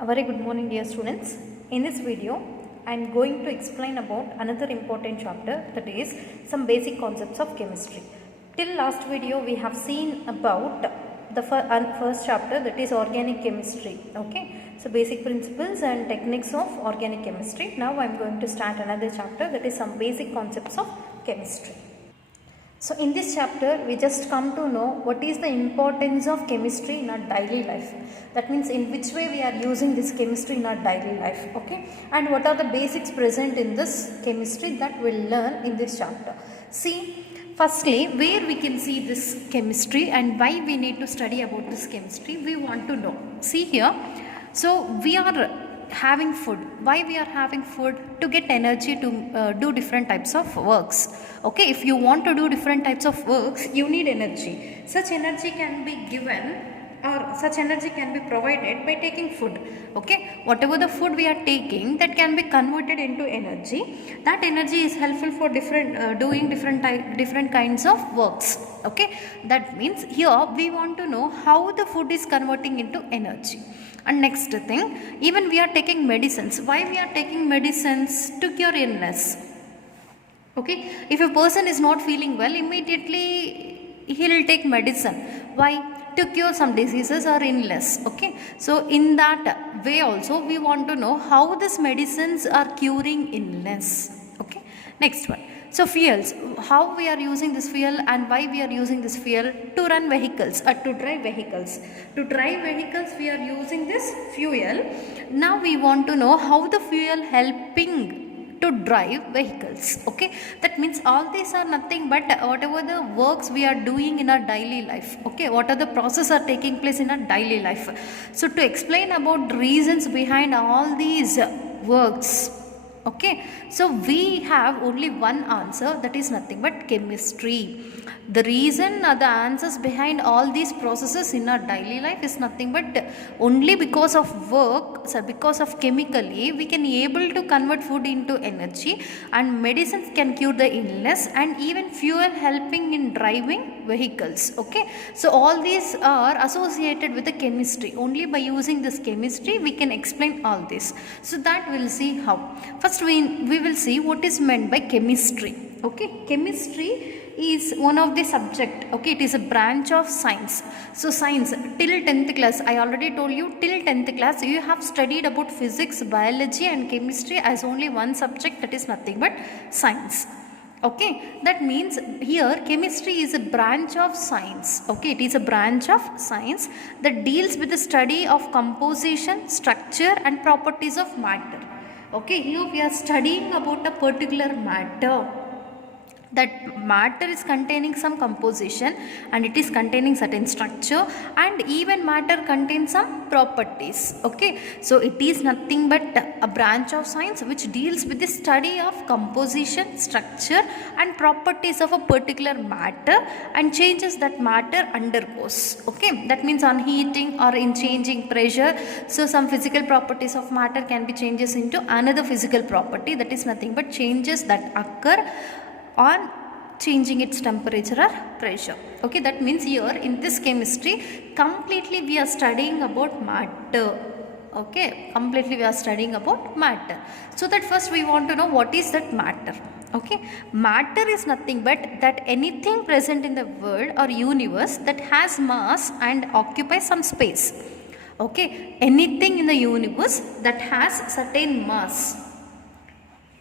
A very good morning, dear students. In this video, I am going to explain about another important chapter, that is some basic concepts of chemistry. Till last video, we have seen about the first chapter, that is organic chemistry. Okay, so basic principles and techniques of organic chemistry. Now I am going to start another chapter, that is some basic concepts of chemistry. So in this chapter, we just come to know what is the importance of chemistry in our daily life. That means in which way we are using this chemistry in our daily life. Okay, and what are the basics present in this chemistry that we'll learn in this chapter. See, firstly, where we can see this chemistry and why we need to study about this chemistry, we want to know. See here, so we are having food. Why we are having food? To get energy to do different types of works. Okay, if you want to do different types of works, you need energy. Such energy can be given or such energy can be provided by taking food. Okay, whatever the food we are taking, that can be converted into energy. That energy is helpful for doing different kinds of works. Okay, that means here we want to know how the food is converting into energy. And next thing, even we are taking medicines. Why we are taking medicines? To cure illness. Okay, if a person is not feeling well, immediately he will take medicine. Why? To cure some diseases or illness. Okay, so in that way also we want to know how these medicines are curing illness. Okay, next one. So fuels, how we are using this fuel and why we are using this fuel? To run vehicles or to drive vehicles. To drive vehicles we are using this fuel. Now we want to know how the fuel helping to drive vehicles. Okay, that means all these are nothing but whatever the works we are doing in our daily life. Okay, what are the processes are taking place in our daily life. So to explain about reasons behind all these works, okay, so we have only one answer, that is nothing but chemistry. The reason or the answers behind all these processes in our daily life is nothing but only because of work, so because of chemically we can able to convert food into energy, and medicines can cure the illness, and even fuel helping in driving vehicles. Okay, so all these are associated with the chemistry. Only by using this chemistry we can explain all this. So that we'll see how. First we will see what is meant by chemistry. Okay, chemistry is one of the subject. Okay, it is a branch of science. So science till 10th class, I already told you, till 10th class you have studied about physics, biology and chemistry as only one subject, that is nothing but science. Okay, that means here chemistry is a branch of science. Okay, it is a branch of science that deals with the study of composition, structure and properties of matter. Okay, here we are studying about a particular matter. That matter is containing some composition and it is containing certain structure, and even matter contains some properties. Okay, so it is nothing but a branch of science which deals with the study of composition, structure and properties of a particular matter and changes that matter undergoes. Okay, that means on heating or in changing pressure, so some physical properties of matter can be changes into another physical property, that is nothing but changes that occur on changing its temperature or pressure. Okay, that means here in this chemistry completely we are studying about matter. Okay, completely we are studying about matter. So that first we want to know what is that matter. Okay, matter is nothing but that anything present in the world or universe that has mass and occupies some space. Okay, anything in the universe that has certain mass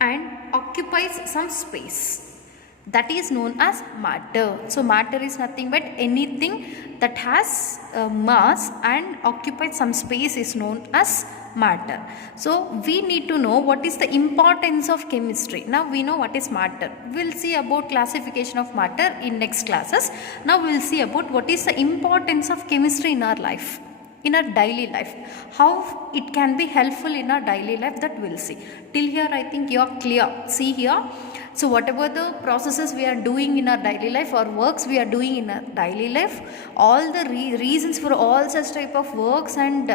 and occupies some space, that is known as matter. So matter is nothing but anything that has mass and occupies some space is known as matter. So we need to know what is the importance of chemistry. Now we know what is matter. We will see about classification of matter in next classes. Now we will see about what is the importance of chemistry in our life, in our daily life, how it can be helpful in our daily life, that we'll see. Till here I think you are clear. See here, so whatever the processes we are doing in our daily life or works we are doing in our daily life, all the reasons for all such type of works and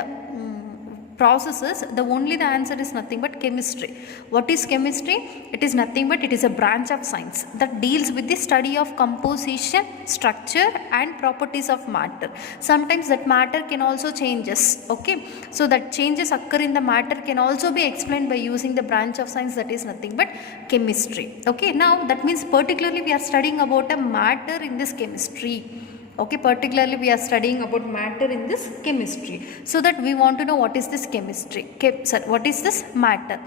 processes, the answer is nothing but chemistry. What is chemistry? It is nothing but it is a branch of science that deals with the study of composition, structure and properties of matter. Sometimes that matter can also changes, okay, so that changes occur in the matter can also be explained by using the branch of science that is nothing but chemistry. Okay, now that means particularly we are studying about a matter in this chemistry. Okay, particularly we are studying about matter in this chemistry, so that we want to know what is this chemistry. What is this matter?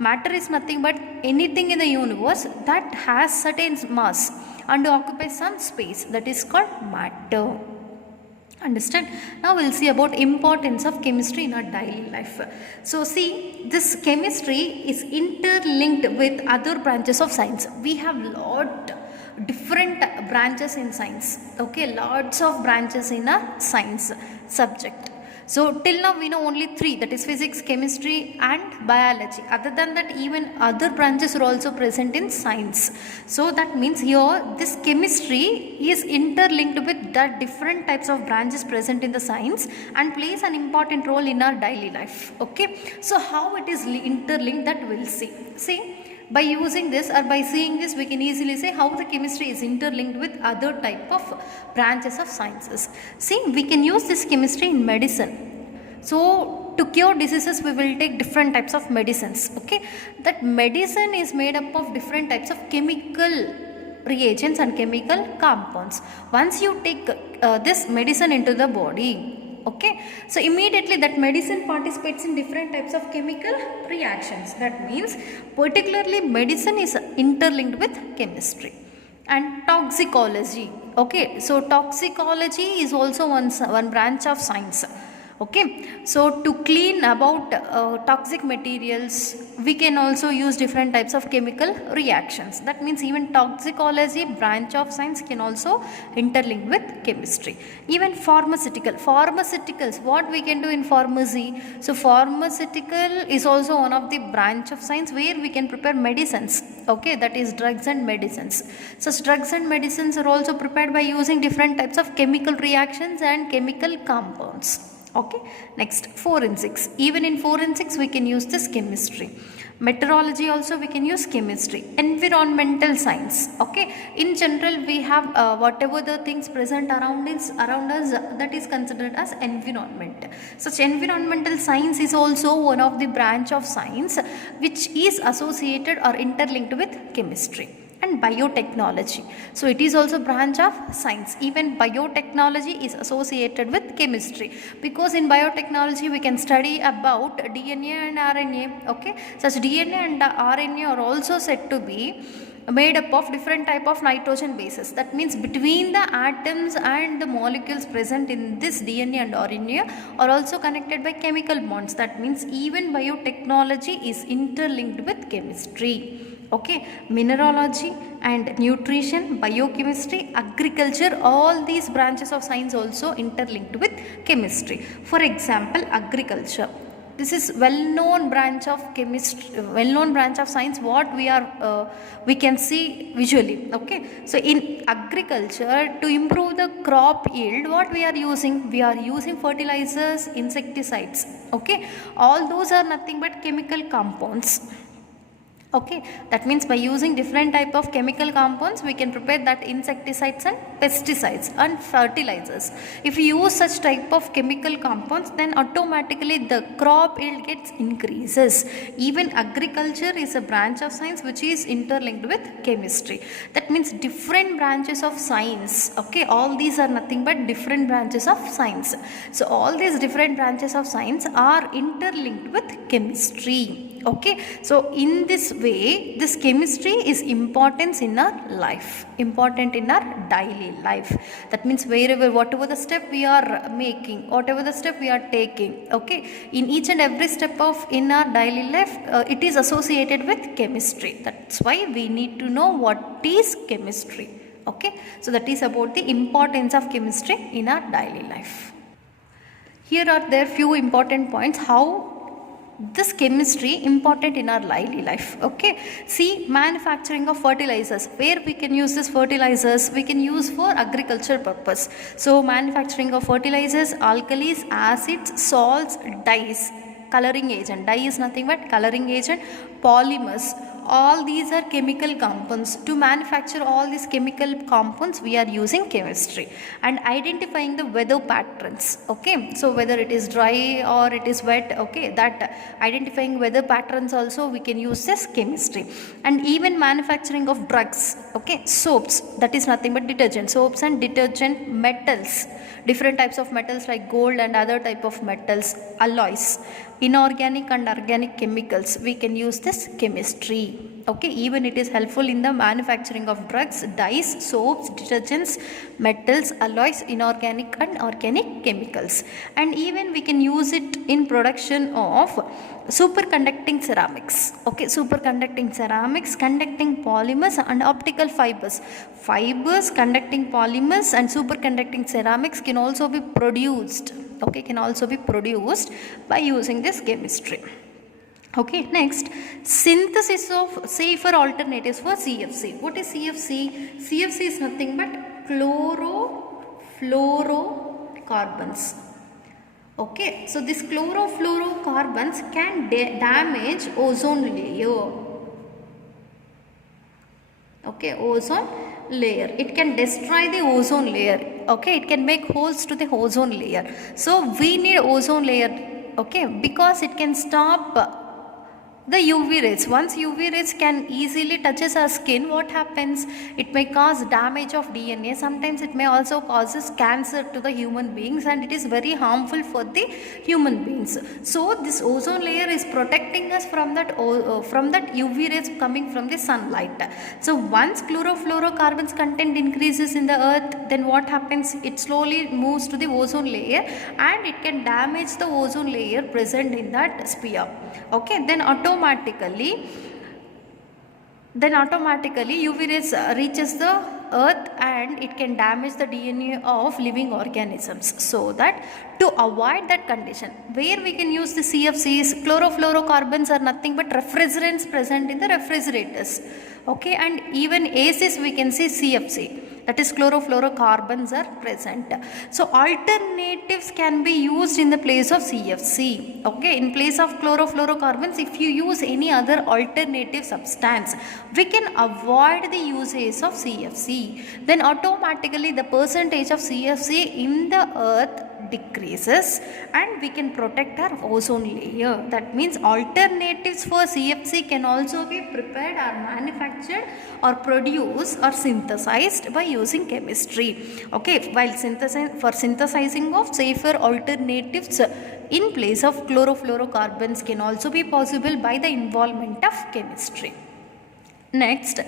Matter is nothing but anything in the universe that has certain mass and occupies some space, that is called matter. Understand? Now we'll see about importance of chemistry in our daily life. So see, this chemistry is interlinked with other branches of science. We have different branches in science, okay, lots of branches in a science subject. So till now we know only three, that is physics, chemistry and biology. Other than that, even other branches are also present in science. So that means here this chemistry is interlinked with the different types of branches present in the science and plays an important role in our daily life. Okay, so how it is interlinked, that we'll see. See, by using this or by seeing this, we can easily say how the chemistry is interlinked with other type of branches of sciences. See, we can use this chemistry in medicine. So to cure diseases, we will take different types of medicines. Okay, that medicine is made up of different types of chemical reagents and chemical compounds. Once you take this medicine into the body, okay, so immediately that medicine participates in different types of chemical reactions. That means particularly medicine is interlinked with chemistry. And toxicology, okay, so toxicology is also one branch of science. Okay, so to clean about toxic materials, we can also use different types of chemical reactions. That means even toxicology branch of science can also interlink with chemistry. Even pharmaceuticals, what we can do in pharmacy? So pharmaceutical is also one of the branch of science where we can prepare medicines. Okay, that is drugs and medicines. Such drugs and medicines are also prepared by using different types of chemical reactions and chemical compounds. Okay, next forensics. Even in forensics we can use this chemistry. Meteorology also we can use chemistry. Environmental science. Okay, in general we have whatever the things present around us that is considered as environment. Such environmental science is also one of the branch of science which is associated or interlinked with chemistry. And biotechnology, so it is also branch of science. Even biotechnology is associated with chemistry, because in biotechnology we can study about DNA and RNA. Okay, such DNA and RNA are also said to be made up of different type of nitrogen bases. That means between the atoms and the molecules present in this DNA and RNA are also connected by chemical bonds. That means even biotechnology is interlinked with chemistry. Okay, mineralogy and nutrition, biochemistry, agriculture, all these branches of science also interlinked with chemistry. For example, agriculture. This is well-known branch of chemistry, well-known branch of science. What we can see visually. Okay, so in agriculture, to improve the crop yield, what we are using? We are using fertilizers, insecticides. Okay, all those are nothing but chemical compounds. Okay, that means by using different type of chemical compounds we can prepare that insecticides and pesticides and fertilizers. If you use such type of chemical compounds, then automatically the crop yield gets increases. Even agriculture is a branch of science which is interlinked with chemistry. That means different branches of science. Okay, all these are nothing but different branches of science. So all these different branches of science are interlinked with chemistry. Okay, so in this way this chemistry is important in our life, important in our daily life. That means wherever, whatever the step we are making, whatever the step we are taking, okay, in each and every step of in our daily life it is associated with chemistry. That's why we need to know what is chemistry. Okay, so that is about the importance of chemistry in our daily life. Here are there few important points how this chemistry important in our daily life. Okay, see, manufacturing of fertilizers, where we can use this fertilizers, we can use for agriculture purpose. So manufacturing of fertilizers, alkalis, acids, salts, dyes. coloring agent. Dye is nothing but coloring agent. Polymers, all these are chemical compounds. To manufacture all these chemical compounds we are using chemistry. And identifying the weather patterns, okay, so whether it is dry or it is wet, okay, that identifying weather patterns also we can use this chemistry. And even manufacturing of drugs, okay, soaps, that is nothing but detergent, soaps and detergent, metals, different types of metals like gold and other type of metals, alloys, inorganic and organic chemicals, we can use this chemistry, okay. Even it is helpful in the manufacturing of drugs, dyes, soaps, detergents, metals, alloys, inorganic and organic chemicals. And even we can use it in production of superconducting ceramics, okay, superconducting ceramics, conducting polymers and optical fibers. Fibers, conducting polymers and superconducting ceramics can also be produced, okay, can also be produced by using this chemistry. Okay, next, synthesis of safer alternatives for CFC. What is CFC? CFC is nothing but chlorofluorocarbons. Okay, so this chlorofluorocarbons can damage ozone layer. Okay, ozone layer. It can destroy the ozone layer. Okay, it can make holes to the ozone layer. So we need ozone layer. Okay, because it can stop the UV rays. Once UV rays can easily touches our skin, what happens? It may cause damage of DNA. Sometimes it may also causes cancer to the human beings, and it is very harmful for the human beings. So this ozone layer is protecting us from that UV rays coming from the sunlight. So once chlorofluorocarbons content increases in the earth, then what happens? It slowly moves to the ozone layer and it can damage the ozone layer present in that sphere. Okay, then automatically UV rays reaches the earth and it can damage the DNA of living organisms. So that to avoid that condition, where we can use the CFCs, chlorofluorocarbons are nothing but refrigerants present in the refrigerators. Okay, and even ACs we can see CFC, that is chlorofluorocarbons are present. So alternatives can be used in the place of CFC. Okay, in place of chlorofluorocarbons, if you use any other alternative substance, we can avoid the usage of CFC. Then automatically the percentage of CFC in the earth decreases and we can protect our ozone layer. That means alternatives for CFC can also be prepared or manufactured or produced or synthesized by using chemistry. Okay, while synthesizing of safer alternatives in place of chlorofluorocarbons can also be possible by the involvement of chemistry. Next,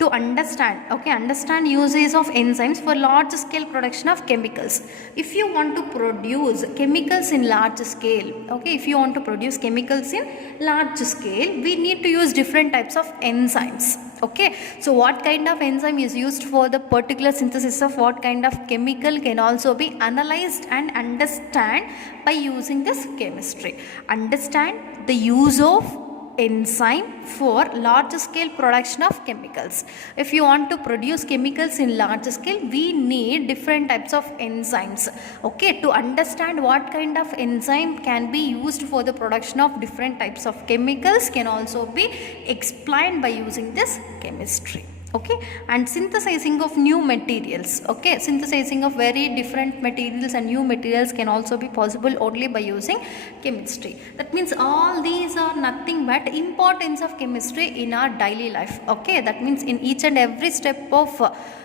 to understand uses of enzymes for large scale production of chemicals. If you want to produce chemicals in large scale, we need to use different types of enzymes. Okay, so what kind of enzyme is used for the particular synthesis of what kind of chemical can also be analyzed and understand by using this chemistry. Understand the use of enzyme for large scale production of chemicals. If you want to produce chemicals in large scale, we need different types of enzymes. Okay, to understand what kind of enzyme can be used for the production of different types of chemicals can also be explained by using this chemistry. Okay, and synthesizing of new materials. Okay, synthesizing of very different materials and new materials can also be possible only by using chemistry. That means all these are nothing but importance of chemistry in our daily life. Okay, that means in each and every step of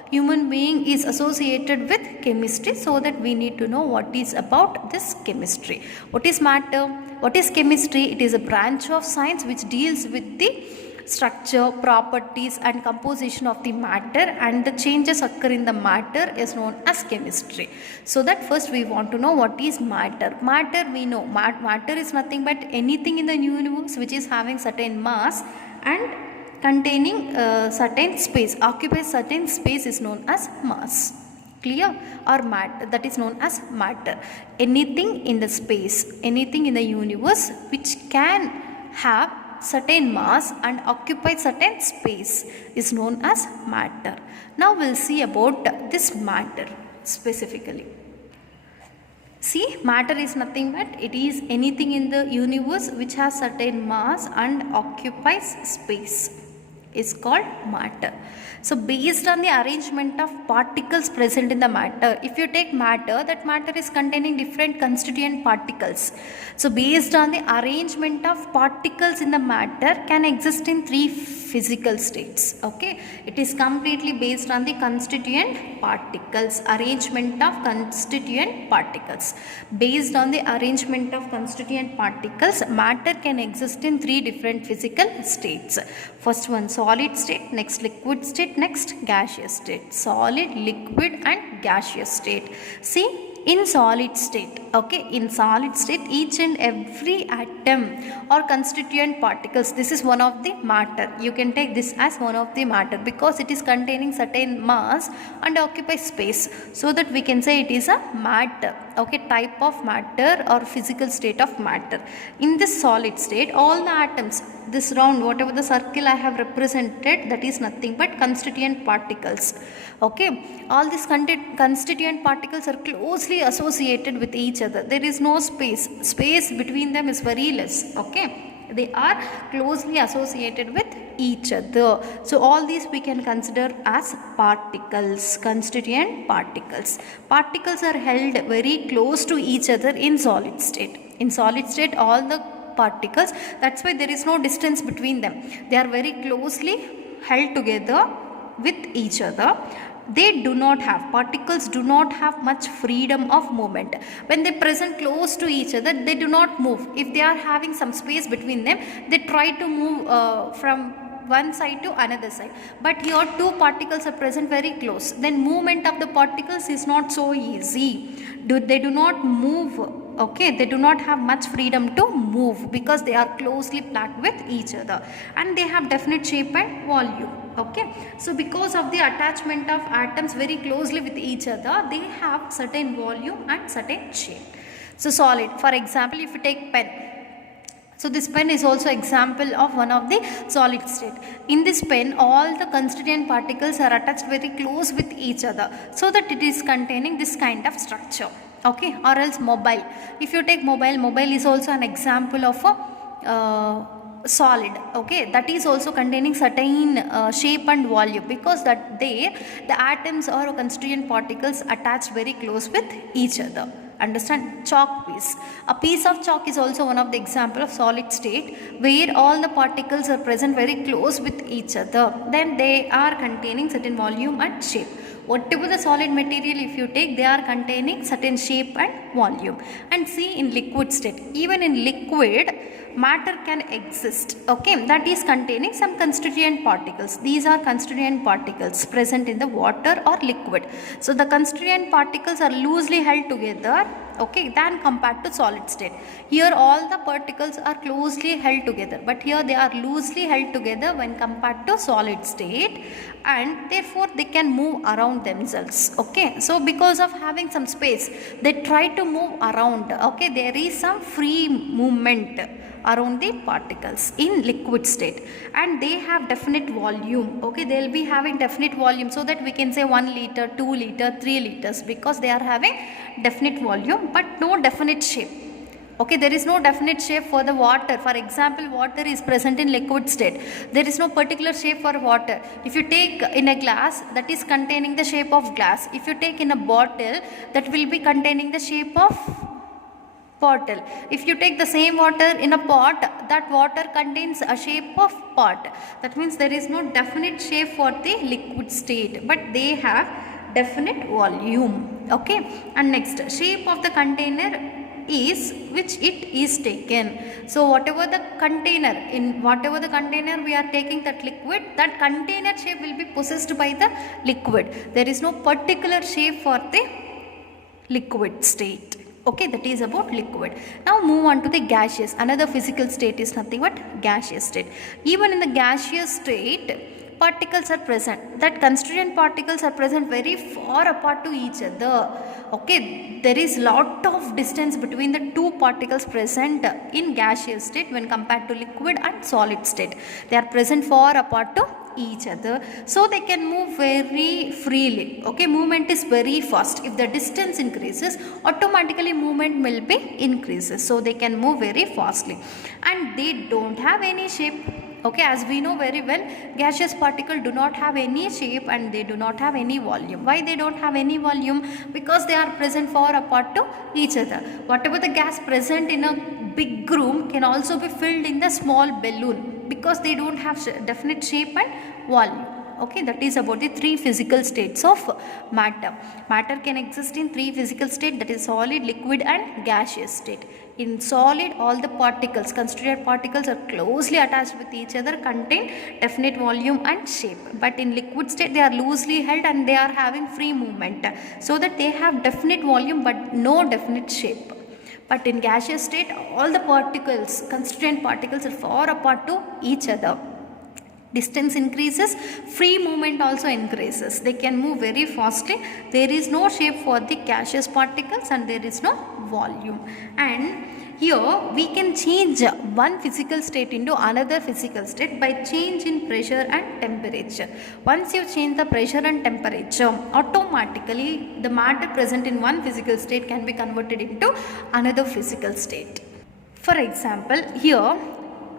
human being is associated with chemistry, so that we need to know what is about this chemistry. What is matter? What is chemistry? It is a branch of science which deals with the structure, properties and composition of the matter, and the changes occur in the matter is known as chemistry. So that first we want to know what is matter. Matter, we know matter is nothing but anything in the universe which is having certain mass and containing certain space, occupies certain space is known as mass. Clear? Or matter, that is known as matter. Anything in the space, anything in the universe which can have certain mass and occupy certain space is known as matter. Now we'll see about this matter specifically. See, matter is nothing but it is anything in the universe which has certain mass and occupies space is called matter. So based on the arrangement of particles present in the matter, if you take matter, that matter is containing different constituent particles. So based on the arrangement of particles in the matter can exist in three physical states. Okay, it is completely based on the constituent particles, arrangement of constituent particles. Based on the arrangement of constituent particles, matter can exist in three different physical states. First one, solid state, next liquid state, next gaseous state. Solid, liquid and gaseous state. See, in solid state, okay, in solid state each and every atom or constituent particles, this is one of the matter. You can take this as one of the matter because it is containing certain mass and occupies space, so that we can say it is a matter. Okay, type of matter or physical state of matter. In this solid state, all the atoms, this round, whatever the circle I have represented, that is nothing but constituent particles. Okay, all these constituent particles are closely associated with each other. There is no space between them is very less. Okay, they are closely associated with each other. So all these we can consider as particles, constituent particles. Particles are held very close to each other in solid state. In solid state, all the particles, that's why there is no distance between them. They are very closely held together with each other. They do not have, particles do not have much freedom of movement. When they present close to each other, they do not move. If they are having some space between them, they try to move from one side to another side. But here two particles are present very close, then movement of the particles is not so easy. They do not move. Okay, they do not have much freedom to move because they are closely packed with each other, and they have definite shape and volume. Okay, so because of the attachment of atoms very closely with each other, they have certain volume and certain shape. So solid, for example, if you take pen, so this pen is also example of one of the solid state. In this pen, all the constituent particles are attached very close with each other, so that it is containing this kind of structure. Okay, or else mobile. If you take mobile is also an example of a solid. Okay, that is also containing certain shape and volume, because that the atoms or constituent particles attach very close with each other. Understand? Chalk piece. A piece of chalk is also one of the example of solid state, where all the particles are present very close with each other. Then they are containing certain volume and shape. Whatever the solid material if you take, they are containing certain shape and volume. And see, in liquid state, even in liquid, matter can exist. Okay, that is containing some constituent particles. These are constituent particles present in the water or liquid. So the constituent particles are loosely held together, okay, than compared to solid state. Here all the particles are closely held together, but here they are loosely held together when compared to solid state, and therefore they can move around themselves. Okay, so because of having some space, they try to move around. Okay, there is some free movement around the particles in liquid state, and they have definite volume. Okay, they will be having definite volume, so that we can say 1 liter, 2 liter, 3 liters, because they are having definite volume but no definite shape. Okay, there is no definite shape for the water. For example, water is present in liquid state. There is no particular shape for water. If you take in a glass, that is containing the shape of glass. If you take in a bottle, that will be containing the shape of bottle. If you take the same water in a pot, that water contains a shape of pot. That means there is no definite shape for the liquid state, but they have definite volume. Okay, and next, shape of the container is which it is taken. So whatever the container we are taking that liquid, that container shape will be possessed by the liquid. There is no particular shape for the liquid state. Okay, that is about liquid. Now move on to the gaseous. Another physical state is nothing but gaseous state. Even in the gaseous state, particles are present. That constituent particles are present very far apart to each other. Okay, there is lot of distance between the two particles present in gaseous state when compared to liquid and solid state. They are present far apart to each other, so they can move very freely. Okay, movement is very fast. If the distance increases, automatically movement will be increases, so they can move very fastly, and they don't have any shape. Okay, as we know very well, gaseous particles do not have any shape and they do not have any volume. Why they don't have any volume? Because they are present far apart to each other. Whatever the gas present in a big room can also be filled in the small balloon, because they don't have definite shape and volume. Okay, that is about the three physical states of matter. Matter can exist in three physical states, that is solid, liquid and gaseous state. In solid, all the particles, constituent particles are closely attached with each other, contain definite volume and shape. But in liquid state, they are loosely held and they are having free movement, so that they have definite volume but no definite shape. But in gaseous state, all the particles, constituent particles are far apart to each other. Distance increases, free movement also increases. They can move very fastly. There is no shape for the gaseous particles and there is no volume. And here we can change one physical state into another physical state by change in pressure and temperature. Once you change the pressure and temperature, automatically the matter present in one physical state can be converted into another physical state. For example, here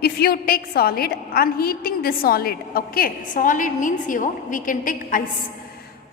if you take solid, on heating the solid, okay, solid means here we can take ice.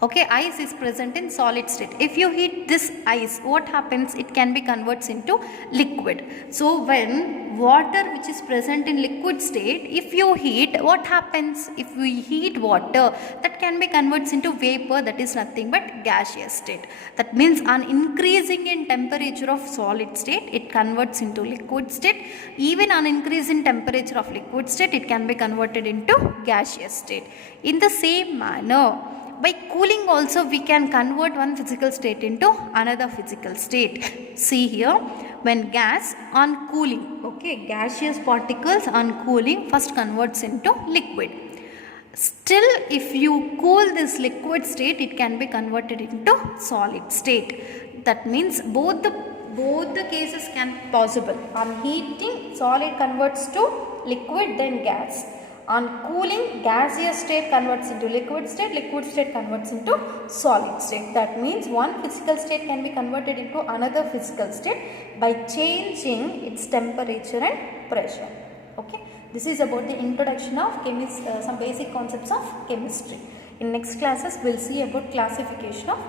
Okay, ice is present in solid state. If you heat this ice, what happens? It can be converts into liquid. So when water which is present in liquid state, if you heat, what happens? If we heat water, that can be converts into vapor, that is nothing but gaseous state. That means on increasing in temperature of solid state, it converts into liquid state. Even on increase in temperature of liquid state, it can be converted into gaseous state. In the same manner, by cooling also we can convert one physical state into another physical state. See here, when gas on cooling, okay, gaseous particles on cooling first converts into liquid. Still, if you cool this liquid state, it can be converted into solid state. That means both the cases can possible. On heating, solid converts to liquid, then gas. On cooling, gaseous state converts into liquid state converts into solid state. That means one physical state can be converted into another physical state by changing its temperature and pressure. Okay, this is about the introduction of some basic concepts of chemistry. In next classes, we will see about classification of